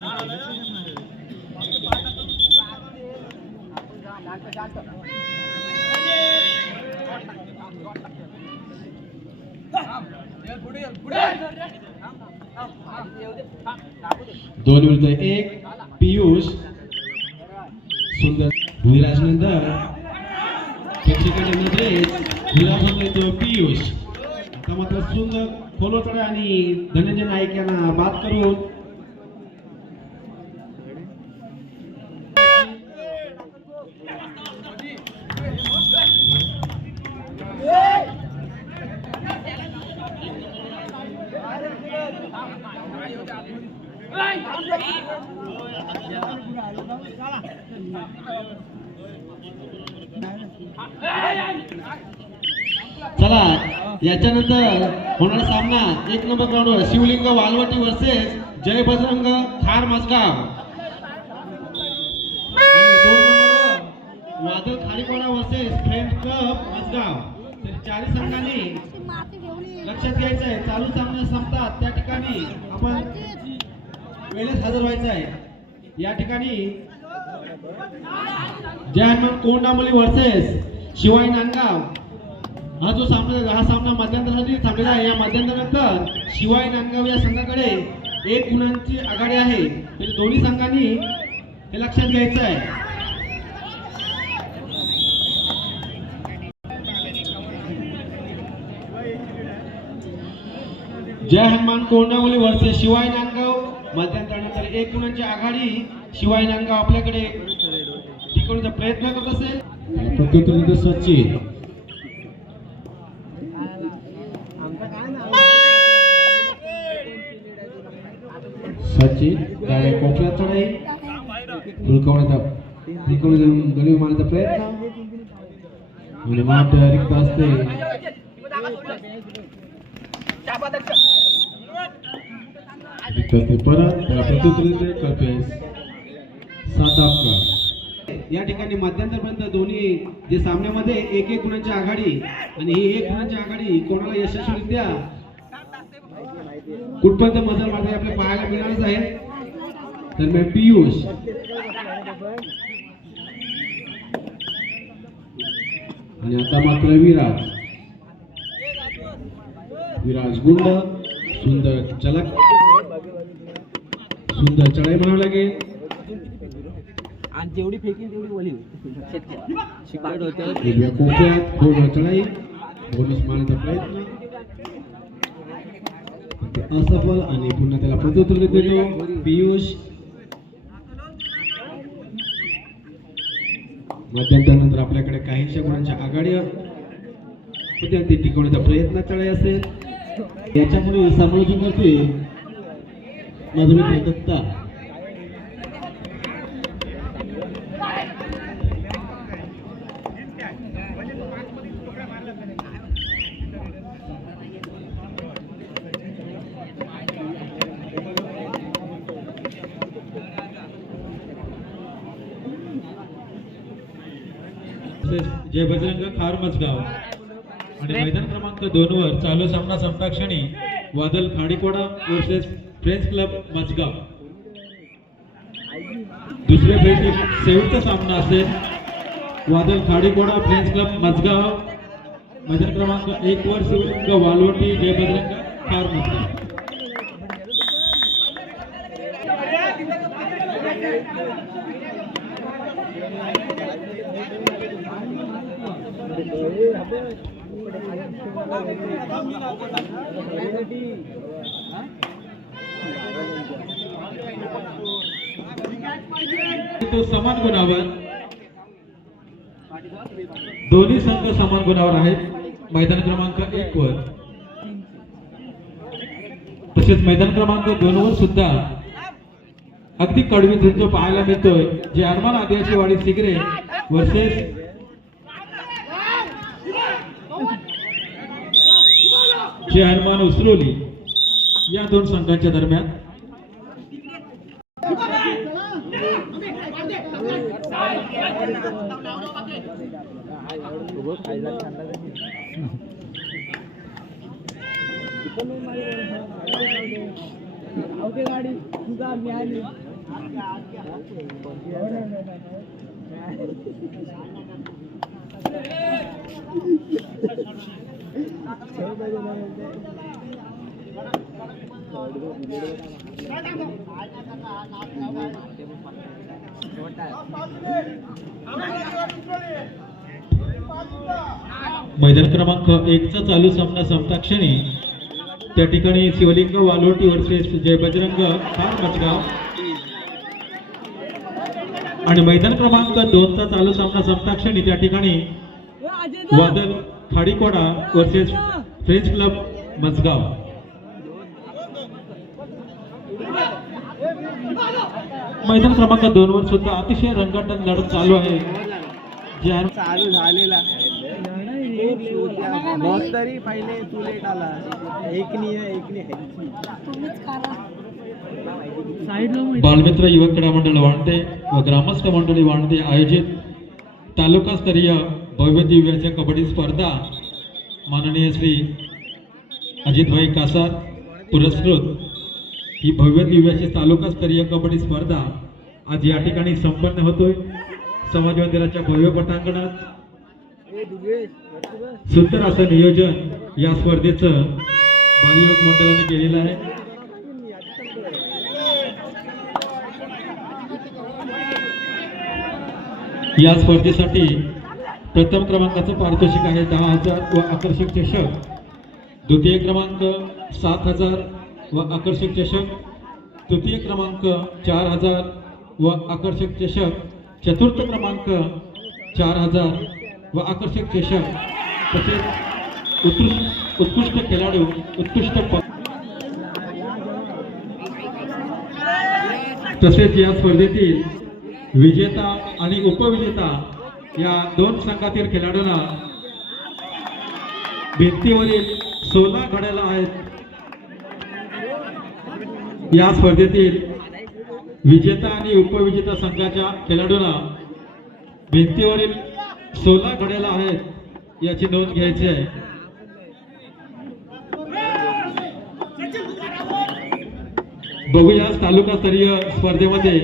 दोन विरुद्ध एक. पियुष सुंदर विराजनंतर प्रेक्षकांच्या नजरेत विराज होतोय तो पियुष. आता मात्र सुंदर खोलोतडे आणि धनंजय नाईक यांना बाद करून चला याच्यानंतर होणारा सामना 1 नंबर ग्राउंडवर शिवलिंग वालवटी वर्सेस जय बजरंग खार मजगाव आणि 2 नंबरवर वादळ खारीकोडा वर्सेस फ्रेंड्स क्लब मजगाव. तर चारही संघांनी लक्षात घ्यायचं आहे चालू सामने संपतात त्या ठिकाणी आपण वेळेत हजर व्हायचं आहे. या ठिकाणी जय हनुमान कोंडामोली वर्सेस शिवाई नांदगाव हा सामना मध्यंतरासाठी थांबलेला आहे. या मध्यंतरानंतर शिवाई नांदगाव या संघाकडे 1 गुणांची आघाडी आहे. तर दोन्ही संघांनी हे लक्षात घ्यायचं आहे. जय हनुमान कोंडामोली वर्सेस शिवाई नांदगाव मध्यंतरानंतर 1 गुणांची आघाडी. शिवाई नांदगाव आपल्याकडे टिकवण्याचा प्रयत्न करत असेल. प्रत्युत्तर सचिन डायरेक्ट कोपऱ्यात चढाई गडी मारण्याचा प्रयत्न आणि माठ रिक्त असते. परत प्रत्युत्तर करते 7 अंक. या ठिकाणी मध्यंतरपर्यंत दोन्ही जे सामन्यामध्ये 1-1 गुणांची आघाडी आणि ही 1 गुणांची आघाडी कोणाला यशस्वीरित्या कुठपर्यंत मजल मारते आपल्याला पाहायला मिळणारच आहे. तर पियुष आणि आता मात्र विराज गुंड सुंदर चलक सुंदर चढाई म्हणावं लागेल आणि जेवढी फेकील तेवढी ओली कोपऱ्यात पूर्ण चढाई बोनस मारण्याचा प्रयत्न असफल आणि पुन्हा त्याला प्रत्युत्तर देतो पियुष. मध्यंतरानंतर आपल्याकडे काहीशा गुणांच्या आघाड्या होत्या ते टिकवण्याचा प्रयत्न चढाई असेल. याच्यामुळे समालोचन करते माझा मित्र दत्ता. जय बजरंग खार मजगाव आणि मैदान क्रमांक 2 वर चालू सामना संपताक्षणी वादळ खाडीकोडा वर्सेस फ्रेंड्स क्लब मजगाव. दुसऱ्या फेरीतील शेवटचा सामना असेल वादळ खाडीकोडा फ्रेंड्स क्लब मजगाव. मैदान क्रमांक 1 वर शिवलिंग वालवटी जय बजरंग खार मजगाव. तो समान गुणावर दोन्ही संघ समान गुणावर आहेत मैदान क्रमांक 1 वर. तसेच मैदान क्रमांक 2 वर सुद्धा अगदी कडवी झुंज पाहायला मिळतोय. जे अरमान आदिवासी वाडी सिगरे वर्सेस जे हनुमान उसरोली या 2 संघांच्या दरम्यान. मैदान क्रमांक 1 चा चालू सामना संपता क्षणी त्या ठिकाणी शिवलिंग वालोटी वर्सेस जय बजरंग खार मजगाव आणि मैदान क्रमांक 2 चा चालू सामना संपता क्षणी त्या ठिकाणी वादल खाडीकोडा वर्सेस फ्रेंच क्लब मजगाव. मैदान क्रमांक 2 वर सुद्धा अतिशय रंगटन लढत चालू आहे. चालू झालेला बघ तरी पहिले तू लेट आला. एकनी बालमित्र युवक क्रीडा मंडळ वाणते व ग्रामस्थ मंडळी वाणते आयोजित तालुकास्तरीय भव्य दिव्याच्या कबड्डी स्पर्धा माननीय श्री अजितभाई कासार पुरस्कृत ही भव्य दिव्याची तालुकास्तरीय कबड्डी स्पर्धा आज या ठिकाणी संपन्न होतोय. समाज मंदिराच्या भव्य पटांगणात सुंदर असं नियोजन या स्पर्धेचं बालयुवक मंडळाने केलेलं आहे. या स्पर्धेसाठी प्रथम क्रमांकाचं पारितोषिक आहे 10,000 व आकर्षक चषक. द्वितीय क्रमांक 7,000 व आकर्षक चषक. तृतीय क्रमांक 4,000 व आकर्षक चषक. चतुर्थ क्रमांक 4,000 व आकर्षक चषक. तसेच उत्कृष्ट खेळाडू तसेच या स्पर्धेतील विजेता आणि उपविजेता या 2 संघातील खेळाडूंना भिंतीवरील 16 घड्याळ आहेत. या स्पर्धेतील विजेता आणि उपविजेता संघाच्या खेळाडूंना भिंतीवरील 16 घड्याळ आहेत याची नोंद घ्यायची आहे. बघूया तालुकास्तरीय स्पर्धेमध्ये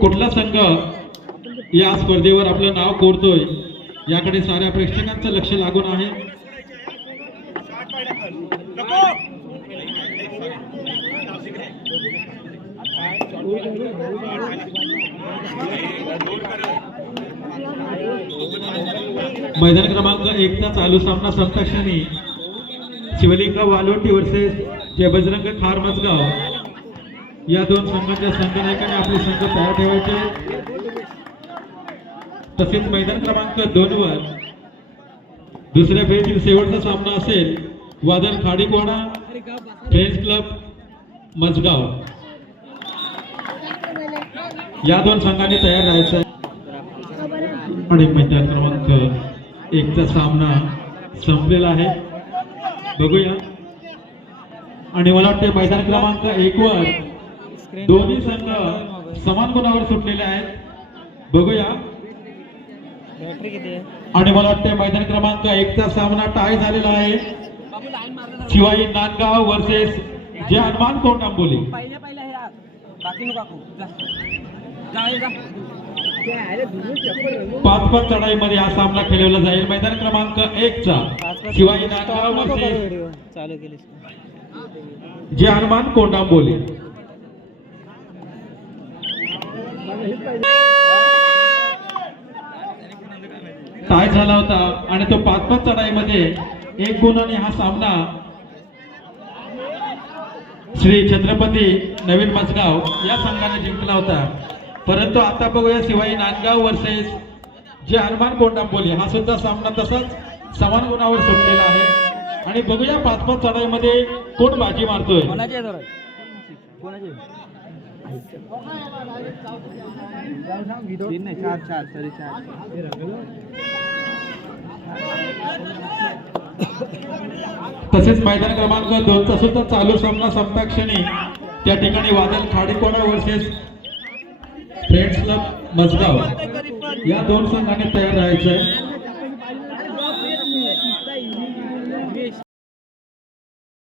कुठला संघ या स्पर्धेवर आपलं नाव कोरतोय याकडे साऱ्या प्रेक्षकांचं लक्ष लागून आहे. मैदान क्रमांक 1 चा चालू सामना संपता क्षणी शिवलिंग वालोटी वर्सेस जय बजरंग खार मजगाव या 2 संघांच्या संघनायकांनी आपले संघ तयार ठेवायचे. तसेच मैदान क्रमांक 2 वर दुसऱ्या फेरीतील शेवटचा सामना असेल वादल खाडीकोडा फ्रेंच क्लब मजगाव. या 2 संघांनी तयार राहायचं आहे. आणि मैदान क्रमांक 1 चा सामना संपलेला आहे. बघूया. आणि मला वाटते मैदान क्रमांक 1 वर दोन्ही संघ समान गुणावर सुटलेले आहेत. बघूया. आणि मला वाटते मैदान क्रमांक 1 चा सामना टाय झालेला आहे. शिवाई नांदगाव वर्सेस जे हनुमान कोण आंबोली. 5-5 चढाईमध्ये हा सामना खेळवला जाईल. मैदान क्रमांक 1 चा शिवाई नांदगाव वर्सेस जे हनुमान कोंडांबोली. टाय झाला होता आणि तो 5-5 चढाईमध्ये 1 गुणाने हा सामना श्री छत्रपती नवीन मजगाव या संघाने जिंकला होता. परंतु आता बघूया शिवाई नांदगाव वर्सेस जे हनुमान कोंडांबोली हा सुद्धा सामना तसाच समान गुणावर सुटलेला आहे. आणि बघूया 5-5 चढाईमध्ये कोण बाजी मारतोय. तसेच मैदान क्रमांक 2 चा सुद्धा चालू सामना संपता क्षणी त्या ठिकाणी वादल खाडीकोडा वर्सेस फ्रेंड्स क्लब मजगाव या 2 संघांनी तयार राहायचं आहे.